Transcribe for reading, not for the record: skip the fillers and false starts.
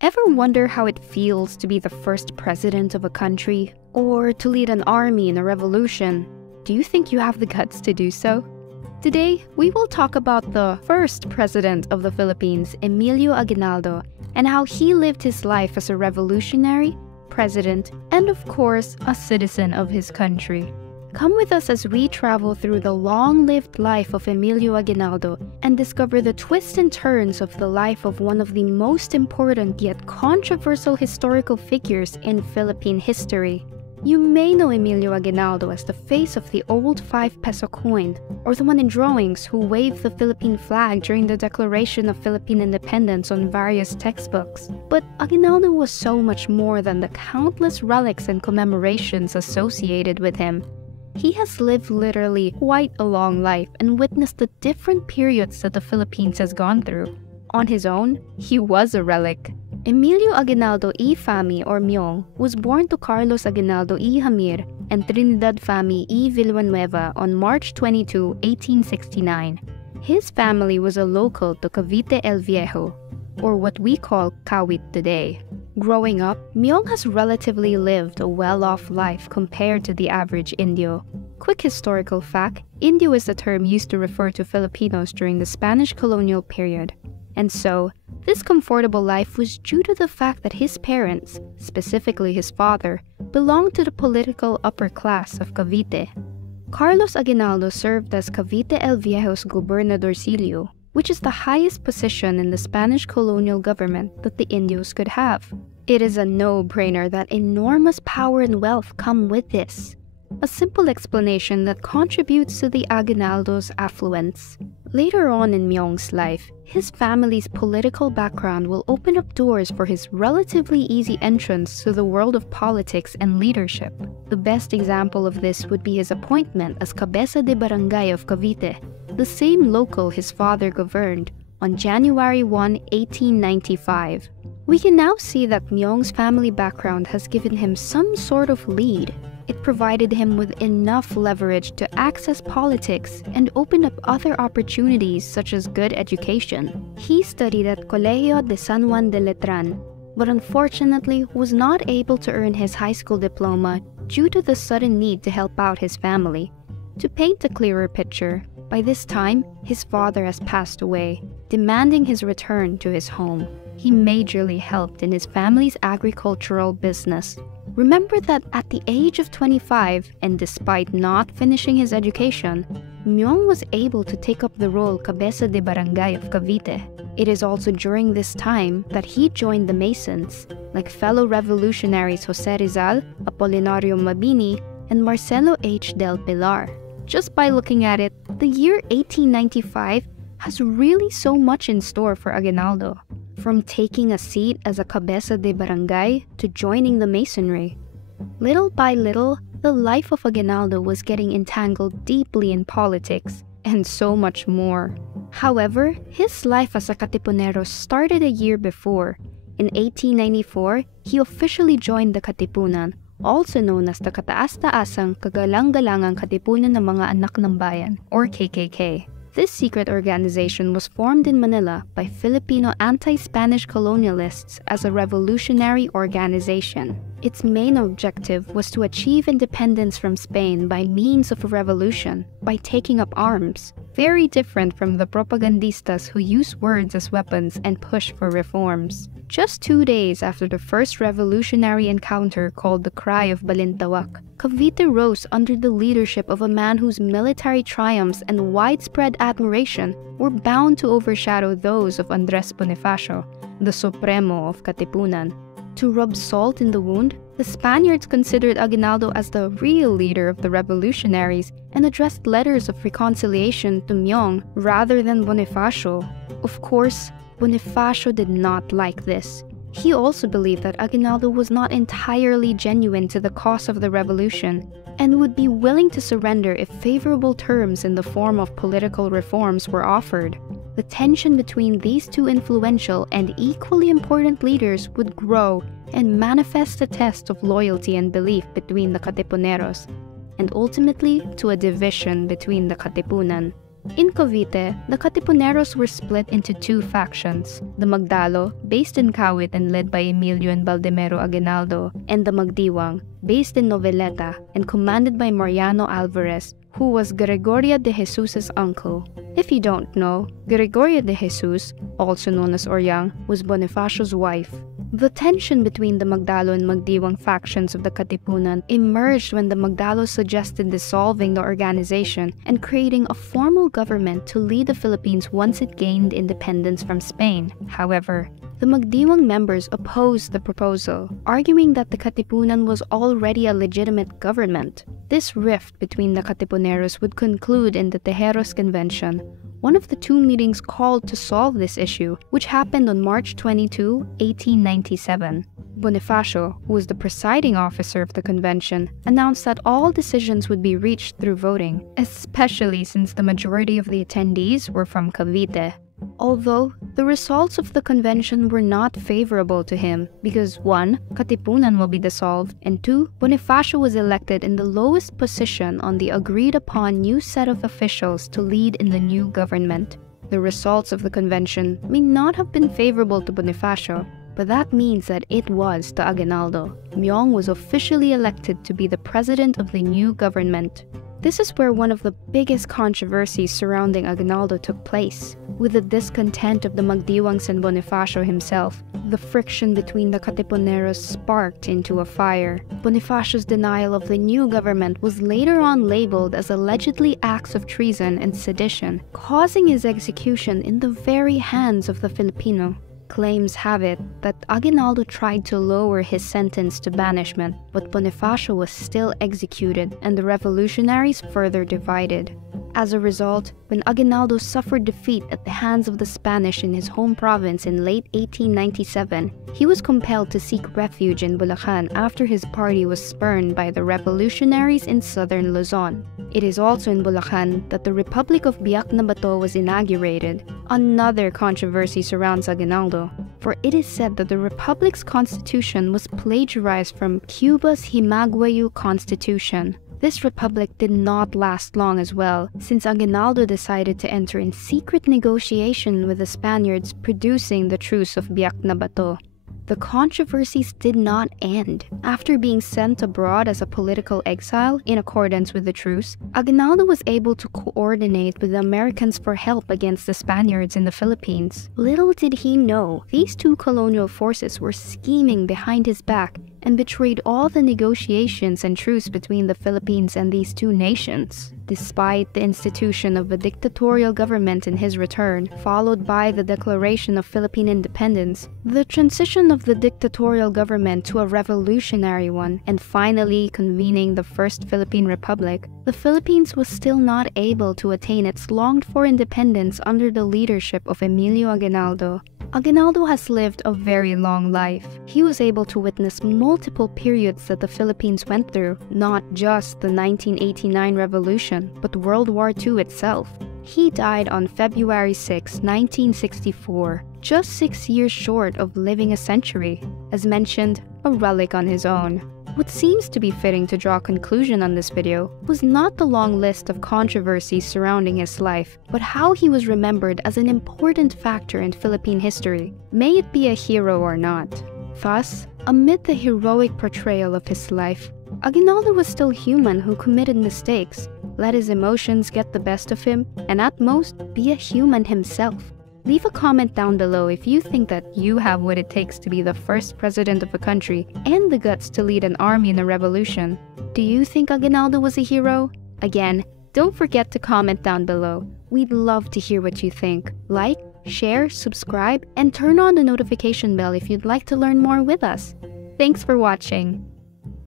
Ever wonder how it feels to be the first president of a country, or to lead an army in a revolution? Do you think you have the guts to do so? Today, we will talk about the first president of the Philippines, Emilio Aguinaldo, and how he lived his life as a revolutionary, president, and of course, a citizen of his country. Come with us as we travel through the long-lived life of Emilio Aguinaldo and discover the twists and turns of the life of one of the most important yet controversial historical figures in Philippine history. You may know Emilio Aguinaldo as the face of the old 5-peso coin, or the one in drawings who waved the Philippine flag during the Declaration of Philippine Independence on various textbooks. But Aguinaldo was so much more than the countless relics and commemorations associated with him. He has lived literally quite a long life and witnessed the different periods that the Philippines has gone through. On his own, he was a relic. Emilio Aguinaldo y Fami or Myong was born to Carlos Aguinaldo y Hamir and Trinidad Fami y Villanueva on March 22, 1869. His family was a local to Cavite El Viejo, or what we call Kawit today. Growing up, Myong has relatively lived a well-off life compared to the average Indio. Quick historical fact, Indio is the term used to refer to Filipinos during the Spanish colonial period. And so, this comfortable life was due to the fact that his parents, specifically his father, belonged to the political upper class of Cavite. Carlos Aguinaldo served as Cavite El Viejo's gobernadorcillo, which is the highest position in the Spanish colonial government that the Indios could have. It is a no-brainer that enormous power and wealth come with this. A simple explanation that contributes to the Aguinaldo's affluence. Later on in Myong's life, his family's political background will open up doors for his relatively easy entrance to the world of politics and leadership. The best example of this would be his appointment as Cabeza de Barangay of Cavite, the same local his father governed, on January 1, 1895. We can now see that Myong's family background has given him some sort of lead. It provided him with enough leverage to access politics and open up other opportunities such as good education. He studied at Colegio de San Juan de Letran, but unfortunately was not able to earn his high school diploma due to the sudden need to help out his family. To paint a clearer picture, by this time, his father has passed away, demanding his return to his home. He majorly helped in his family's agricultural business. Remember that at the age of 25, and despite not finishing his education, Myong was able to take up the role Cabeza de Barangay of Cavite. It is also during this time that he joined the Masons, like fellow revolutionaries Jose Rizal, Apolinario Mabini, and Marcelo H. del Pilar. Just by looking at it, the year 1895 has really so much in store for Aguinaldo. From taking a seat as a Cabeza de Barangay to joining the Masonry. Little by little, the life of Aguinaldo was getting entangled deeply in politics, and so much more. However, his life as a Katipunero started a year before. In 1894, he officially joined the Katipunan, also known as the Kataas-Taasang Kagalang-Galangang Katipunan ng Mga Anak ng Bayan, or KKK. This secret organization was formed in Manila by Filipino anti-Spanish colonialists as a revolutionary organization. Its main objective was to achieve independence from Spain by means of a revolution, by taking up arms, very different from the propagandistas who use words as weapons and push for reforms. Just 2 days after the first revolutionary encounter called the Cry of Balintawak, Cavite rose under the leadership of a man whose military triumphs and widespread admiration were bound to overshadow those of Andres Bonifacio, the Supremo of Katipunan. To rub salt in the wound, the Spaniards considered Aguinaldo as the real leader of the revolutionaries and addressed letters of reconciliation to Myong rather than Bonifacio. Of course, Bonifacio did not like this. He also believed that Aguinaldo was not entirely genuine to the cause of the revolution and would be willing to surrender if favorable terms in the form of political reforms were offered. The tension between these two influential and equally important leaders would grow and manifest a test of loyalty and belief between the Katipuneros, and ultimately to a division between the Katipunan. In Cavite, the Katipuneros were split into two factions, the Magdalo, based in Kawit and led by Emilio and Baldemero Aguinaldo, and the Magdiwang, based in Noveleta and commanded by Mariano Alvarez, who was Gregoria de Jesus's uncle. If you don't know, Gregoria de Jesus, also known as Oryang, was Bonifacio's wife. The tension between the Magdalo and Magdiwang factions of the Katipunan emerged when the Magdalo suggested dissolving the organization and creating a formal government to lead the Philippines once it gained independence from Spain. However, the Magdiwang members opposed the proposal, arguing that the Katipunan was already a legitimate government. This rift between the Katipuneros would conclude in the Tejeros Convention, one of the two meetings called to solve this issue, which happened on March 22, 1897. Bonifacio, who was the presiding officer of the convention, announced that all decisions would be reached through voting, especially since the majority of the attendees were from Cavite. Although, the results of the convention were not favorable to him because 1. Katipunan will be dissolved, and 2. Bonifacio was elected in the lowest position on the agreed-upon new set of officials to lead in the new government. The results of the convention may not have been favorable to Bonifacio, but that means that it was to Aguinaldo. Myong was officially elected to be the president of the new government. This is where one of the biggest controversies surrounding Aguinaldo took place. With the discontent of the Magdiwangs and Bonifacio himself, the friction between the Katipuneros sparked into a fire. Bonifacio's denial of the new government was later on labeled as allegedly acts of treason and sedition, causing his execution in the very hands of the Filipino. Claims have it that Aguinaldo tried to lower his sentence to banishment, but Bonifacio was still executed and the revolutionaries further divided. As a result, when Aguinaldo suffered defeat at the hands of the Spanish in his home province in late 1897, he was compelled to seek refuge in Bulacan after his party was spurned by the revolutionaries in southern Luzon. It is also in Bulacan that the Republic of Biak na Bato was inaugurated. Another controversy surrounds Aguinaldo, for it is said that the Republic's constitution was plagiarized from Cuba's Himagwayu Constitution. This republic did not last long as well, since Aguinaldo decided to enter in secret negotiation with the Spaniards, producing the Truce of Biak na Bato. The controversies did not end. After being sent abroad as a political exile in accordance with the truce, Aguinaldo was able to coordinate with the Americans for help against the Spaniards in the Philippines. Little did he know, these two colonial forces were scheming behind his back and betrayed all the negotiations and truce between the Philippines and these two nations. Despite the institution of a dictatorial government in his return, followed by the declaration of Philippine independence, the transition of the dictatorial government to a revolutionary one, and finally convening the First Philippine Republic, the Philippines was still not able to attain its longed-for independence under the leadership of Emilio Aguinaldo. Aguinaldo has lived a very long life. He was able to witness multiple periods that the Philippines went through, not just the 1989 revolution, but World War II itself. He died on February 6, 1964, just 6 years short of living a century. As mentioned, a relic on his own. What seems to be fitting to draw a conclusion on this video was not the long list of controversies surrounding his life, but how he was remembered as an important factor in Philippine history, may it be a hero or not. Thus, amid the heroic portrayal of his life, Aguinaldo was still human who committed mistakes, let his emotions get the best of him, and at most, be a human himself. Leave a comment down below if you think that you have what it takes to be the first president of a country and the guts to lead an army in a revolution. Do you think Aguinaldo was a hero? Again, don't forget to comment down below. We'd love to hear what you think. Like, share, subscribe, and turn on the notification bell if you'd like to learn more with us. Thanks for watching.